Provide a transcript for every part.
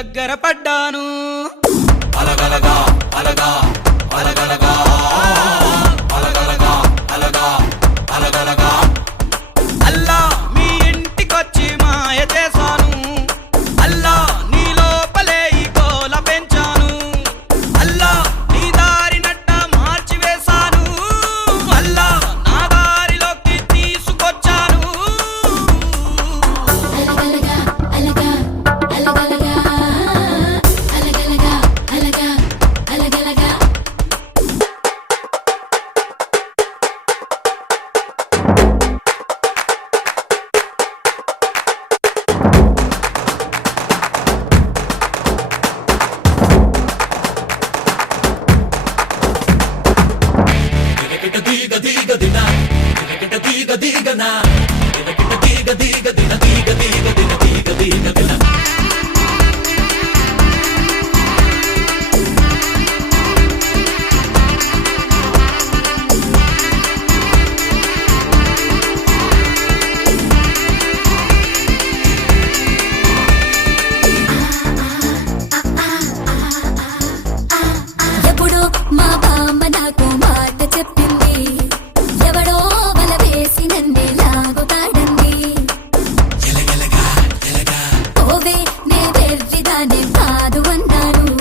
దగ్గర పడ్డాను అలగలగా అలగా అలగలగా అలగలగా అలగా అలగలగా అల్లా మీ ఇంటికొచ్చి మాయ చేశాను అల్లా నీ లోపలే ఈ కోల పెంచాను అల్లా నీ దారి నట్ట మార్చి వేశాను అల్లా నా దారిలోకి తీసుకొచ్చాను అలగలగా అలగా అలగలగా అలగలగా అలగా అలగలగా దినకిట దీగ దీగ దిన దినకిట దీగ దీగన దినకిట దీగ దీగ దిన దీగ దీగ దిన దీగ దీగ దిన ఎప్పుడో మా బామ్మ నాకు మాట చెప్పింది ఎవడో వల వేసి నన్నే లాగుతాడండి ఎలగలగా ఎలగా ఓవే నే వెర్రిదానే కాదు అన్నాను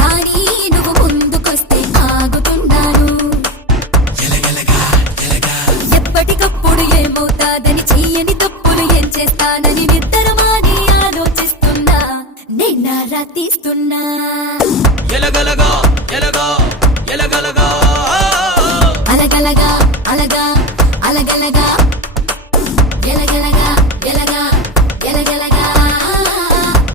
కానీ నువ్వు ముందుకొస్తే ఆగుతున్నాను ఎలగలగా ఎలగా ఎప్పటికప్పుడు ఏమవుతాదని చెయ్యని తప్పులు ఏం చేస్తానని నిద్రమాని ఆలోచిస్తున్నా నిన్నారా తీస్తున్నా ఎలగలగా ఎలగా ఎలగలగా అలగలగా అలగా అలగలగా